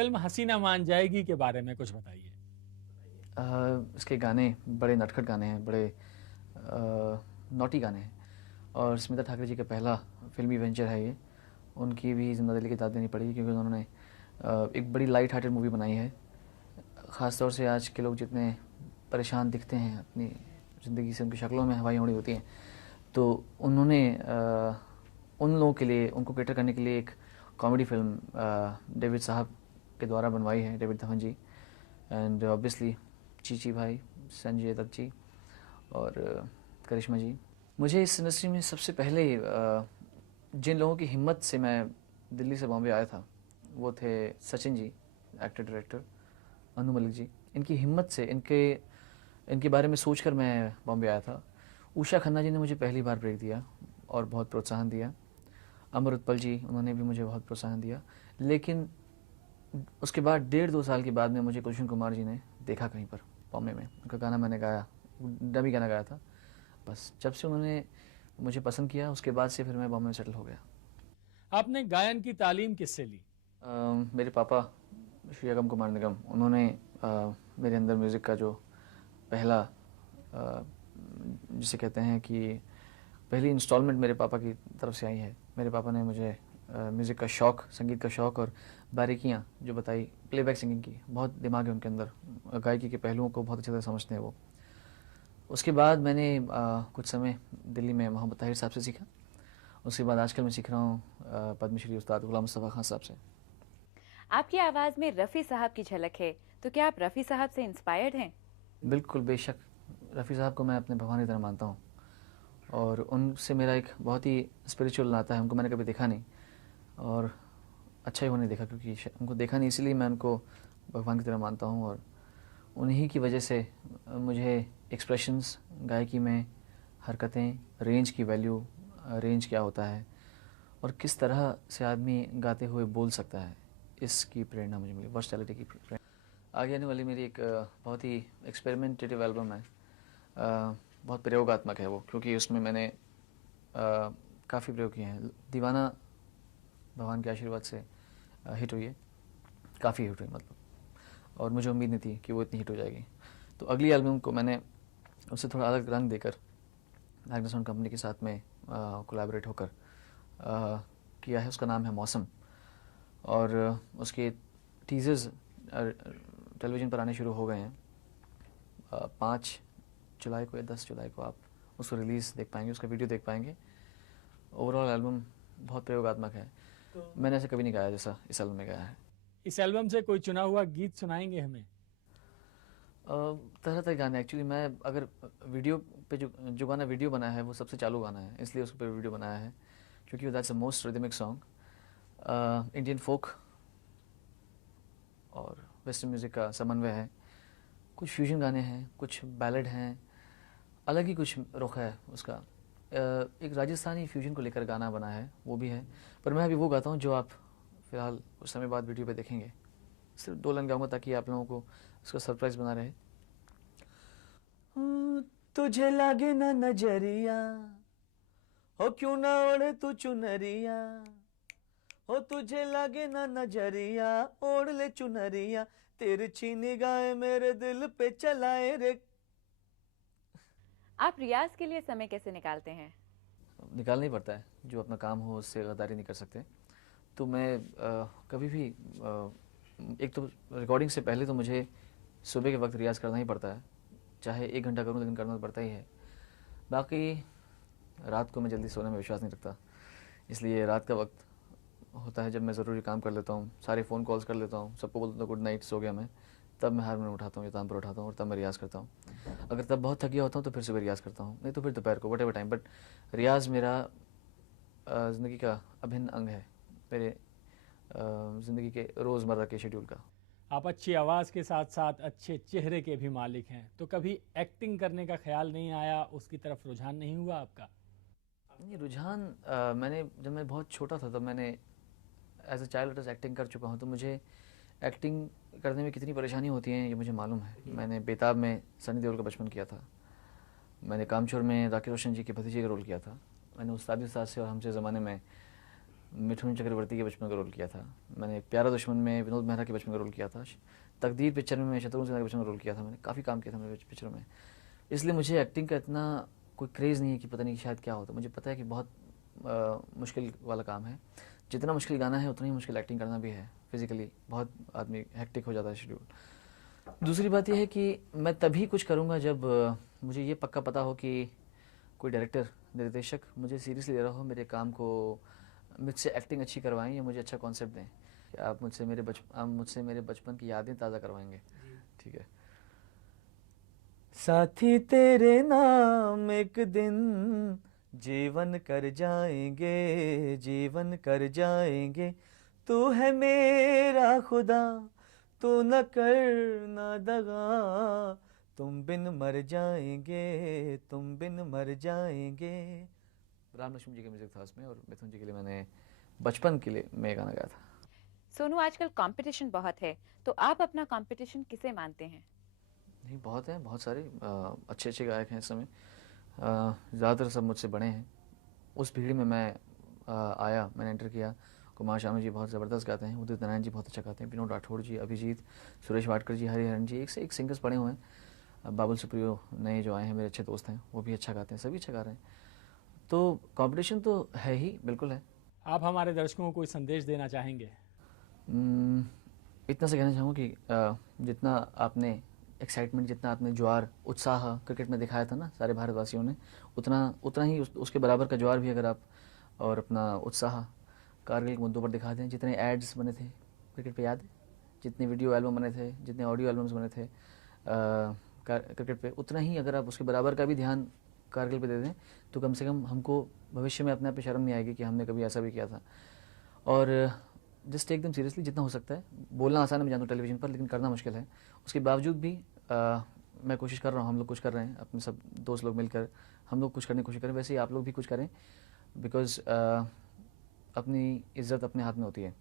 Film हसीना मान जाएगी के बारे में कुछ बताइए। इसके गाने बड़े नटखट गाने हैं, बड़े नॉटी गाने हैं और स्मिता ठाकरे जी का पहला फिल्मी वेंचर है ये। उनकी भी जिम्मेदारी की दाद देनी पड़ेगी क्योंकि उन्होंने एक बड़ी लाइट हार्टेड मूवी बनाई है। ख़ास तौर से आज के लोग जितने परेशान दिखते हैं अपनी ज़िंदगी से, उनकी शक्लों में हवाई होड़ी होती हैं, तो उन्होंने उन लोगों के लिए, उनको कैटर करने के लिए एक कॉमेडी फिल्म डेविड साहब के द्वारा बनवाई है, David Dhawan ji and obviously Chichi भाई, संजय दत्त जी और करिश्मा जी। मुझे इस इंडस्ट्री में सबसे पहले जिन लोगों की हिम्मत से मैं दिल्ली से बॉम्बे आया था वो थे सचिन जी, एक्टर डायरेक्टर, अनु मलिक जी। इनकी हिम्मत से, इनके बारे में सोचकर मैं बॉम्बे आया था। उषा खन्ना जी ने मुझे पहली बार ब्रेक दिया और बहुत प्रोत्साहन दिया। अमर उत्पल जी, उन्होंने भी मुझे बहुत प्रोत्साहन दिया। लेकिन उसके बाद 1.5-2 साल के बाद में मुझे गुलशन कुमार जी ने देखा कहीं पर बॉम्बे में। उनका गाना मैंने गाया, डबी गाना गाया था। बस जब से उन्होंने मुझे पसंद किया उसके बाद से फिर मैं बॉम्बे में सेटल हो गया। आपने गायन की तालीम किससे ली? मेरे पापा श्री अगम कुमार निगम, उन्होंने मेरे अंदर म्यूज़िक का जो पहला जिसे कहते हैं कि पहली इंस्टॉलमेंट मेरे पापा की तरफ से आई है। मेरे पापा ने मुझे म्यूज़िक का शौक़, संगीत का शौक़ और बारीकियाँ जो बताई प्लेबैक सिंगिंग की, बहुत दिमाग है उनके अंदर, गायकी के पहलुओं को बहुत अच्छे से समझते हैं वो। उसके बाद मैंने कुछ समय दिल्ली में मोहम्मद ताहिर साहब से सीखा। उसके बाद आजकल मैं सीख रहा हूँ पद्मश्री उस्ताद गुलाम मुस्तफ़ा खान साहब से। आपकी आवाज़ में रफ़ी साहब की झलक है, तो क्या आप रफ़ी साहब से इंस्पायर्ड हैं? बिल्कुल, बेशक। रफ़ी साहब को मैं अपने भगवान की तरह मानता हूँ और उनसे मेरा एक बहुत ही स्पिरिचुअल नाता है। उनको मैंने कभी देखा नहीं और अच्छा ही होने देखा, क्योंकि उनको देखा नहीं, इसलिए मैं उनको भगवान की तरह मानता हूँ। और उन्हीं की वजह से मुझे एक्सप्रेशंस, गायकी में हरकतें, रेंज की वैल्यू, रेंज क्या होता है और किस तरह से आदमी गाते हुए बोल सकता है, इसकी प्रेरणा मुझे मिली, वर्सटैलिटी की प्रेरणा। आगे आने वाली मेरी एक बहुत ही एक्सपेरिमेंटेटिव एल्बम है। बहुत प्रयोगात्मक है वो, क्योंकि उसमें मैंने काफ़ी प्रयोग किए हैं। दीवाना भगवान के आशीर्वाद से हिट हुई है, काफ़ी हिट हुई मतलब, और मुझे उम्मीद नहीं थी कि वो इतनी हिट हो जाएगी। तो अगली एल्बम को मैंने उससे थोड़ा अलग रंग देकर मैग्ना साउंड कंपनी के साथ में कोलैबोरेट होकर किया है। उसका नाम है मौसम और उसके टीजर्स टेलीविज़न पर आने शुरू हो गए हैं। 5 जुलाई को या 10 जुलाई को आप उसको रिलीज़ देख पाएंगे, उसका वीडियो देख पाएंगे। ओवरऑल एल्बम बहुत प्रयोगात्मक है, तो मैंने ऐसे कभी नहीं गाया जैसा इस एल्बम में गाया है। इस एल्बम से कोई चुना हुआ गीत सुनाएंगे हमें? तरह तरह गाने, एक्चुअली मैं अगर वीडियो पे जो गाना वीडियो बना है वो सबसे चालू गाना है, इसलिए उस पर वीडियो बनाया है, क्योंकि that's the most rhythmic song. Indian folk और वेस्टर्न म्यूज़िक का समन्वय है। कुछ फ्यूजन गाने हैं, कुछ बैलेड हैं, अलग ही कुछ रुख है उसका। एक राजस्थानी फ्यूजन को लेकर गाना बना है, वो भी है, पर मैं अभी वो गाता हूँ जो आप फ़िलहाल कुछ समय बाद वीडियो पे देखेंगे। सिर्फ 2 लाइन गाऊंगा ताकि आप लोगों को उसका सरप्राइज़ बना रहे। तुझे लागे ना नजरिया, हो क्यों ना ओढ़े तू चुनरिया, हो तुझे लागे ना नजरिया, ओढ़ ले चुनरिया, तिरछी निगाहें मेरे दिल पे चलाए रे। आप रियाज के लिए समय कैसे निकालते हैं? निकालना ही पड़ता है, जो अपना काम हो उससे गद्दारी नहीं कर सकते। तो मैं कभी भी एक तो रिकॉर्डिंग से पहले तो मुझे सुबह के वक्त रियाज़ करना ही पड़ता है, चाहे 1 घंटा करूँ लेकिन करना तो पड़ता ही है। बाकी रात को मैं जल्दी सोने में विश्वास नहीं रखता, इसलिए रात का वक्त होता है जब मैं ज़रूरी काम कर लेता हूँ, सारे फ़ोन कॉल्स कर लेता हूँ, सबको बोलता हूँ गुड नाइट, सो गया मैं, तब मैं हारमोनियम उठाता हूँ या तानपुरा उठाता हूँ और तब मैं रियाज़ करता हूँ। अगर तब बहुत थक गया होता हूँ तो फिर सुबह रियाज़ करता हूँ, नहीं तो फिर दोपहर को, वट एवर टाइम। बट रियाज़ मेरा ज़िंदगी का अभिन्न अंग है, मेरे ज़िंदगी के रोज़मर्रा के शेड्यूल का। आप अच्छी आवाज़ के साथ साथ अच्छे चेहरे के भी मालिक हैं, तो कभी एक्टिंग करने का ख्याल नहीं आया, उसकी तरफ रुझान नहीं हुआ आपका? नहीं, रुझान मैंने जब मैं बहुत छोटा था तब मैंने एज अ चाइल्ड एक्टिंग कर चुका हूँ, तो मुझे एक्टिंग करने में कितनी परेशानी होती है ये मुझे मालूम है। मैंने बेताब में सनी देओल का बचपन किया था, मैंने कामचोर में राकेश रोशन जी के भतीजे का रोल किया था, मैंने उस्ताद से और हमसे ज़माने में मिठुन चक्रवर्ती के बचपन का रोल किया था। मैंने प्यारा दुश्मन में विनोद मेहरा के बचपन का रोल किया था। तकदीर पिक्चर में मैं शत्रुघ्न सिन्हा के बचपन का रोल किया था। मैंने काफ़ी काम किया था मेरे पिक्चरों में, इसलिए मुझे एक्टिंग का इतना कोई क्रेज़ नहीं है कि पता नहीं शायद क्या होता। मुझे पता है कि बहुत मुश्किल वाला काम है। जितना मुश्किल गाना है उतना ही मुश्किल एक्टिंग करना भी है। फिज़िकली बहुत आदमी हेक्टिक हो जाता है शेड्यूल। दूसरी बात यह है कि मैं तभी कुछ करूँगा जब मुझे ये पक्का पता हो कि कोई डायरेक्टर, निर्देशक मुझे सीरियसली ले रहा हो, मेरे काम को मुझसे एक्टिंग अच्छी करवाएं या मुझे अच्छा कॉन्सेप्ट दें कि आप मुझसे मेरे बचपन की यादें ताज़ा करवाएंगे। ठीक है। साथी तेरे नाम एक दिन जीवन कर जाएंगे, जीवन कर जाएंगे। तू है मेरा खुदा, तू न कर ना दगा, तुम बिन मर जाएंगे, तुम बिन मर जाएंगे। राम लक्ष्मण जी का म्यूजिक था उसमें, और मिथुन जी के लिए मैंने बचपन के लिए मैं गाना गाया था। सोनू, आजकल कंपटीशन बहुत है, तो आप अपना कंपटीशन किसे मानते हैं? नहीं, बहुत हैं, बहुत सारे अच्छे अच्छे गायक हैं इस समय। ज़्यादातर सब मुझसे बड़े हैं। उस भीड़ में मैं आया, मैंने एंटर किया। कुमार शानू जी बहुत ज़बरदस्त गाते हैं, उदित नारायण जी बहुत अच्छा गाते हैं, विनोद राठौड़ जी, अभिजीत, सुरेश वाडकर जी, हरिहरन जी, एक से एक सिंगर्स पड़े हुए हैं। बाबुल सुप्रियो नए जो आए हैं, मेरे अच्छे दोस्त हैं, वो भी अच्छा गाते हैं, सभी अच्छा गा रहे हैं। तो कंपटीशन तो है ही, बिल्कुल है। आप हमारे दर्शकों को कोई संदेश देना चाहेंगे? इतना से कहना चाहूँगा कि जितना आपने एक्साइटमेंट, जितना आपने ज्वार, उत्साह क्रिकेट में दिखाया था ना सारे भारतवासियों ने, उतना ही उसके बराबर का ज्वार भी अगर आप और अपना उत्साह कारगिल के मुद्दों पर दिखा दें। जितने एड्स बने थे क्रिकेट पे, याद है? जितने वीडियो एल्बम बने थे, जितने ऑडियो एल्बम्स बने थे क्रिकेट पे, उतना ही अगर आप उसके बराबर का भी ध्यान कारगिल पे दे दें तो कम से कम हमको भविष्य में अपने आप पे शर्म नहीं आएगी कि हमने कभी ऐसा भी किया था। और जस्ट टेक देम सीरियसली जितना हो सकता है। बोलना आसान है, मैं जानता हूँ टेलीविज़न पर, लेकिन करना मुश्किल है। उसके बावजूद भी मैं कोशिश कर रहा हूँ, हम लोग कुछ कर रहे हैं, अपने सब दोस्त लोग मिलकर हम लोग कुछ करने की कोशिश करें। वैसे ही आप लोग भी कुछ करें, बिकॉज़ अपनी इज़्ज़त अपने हाथ में होती है।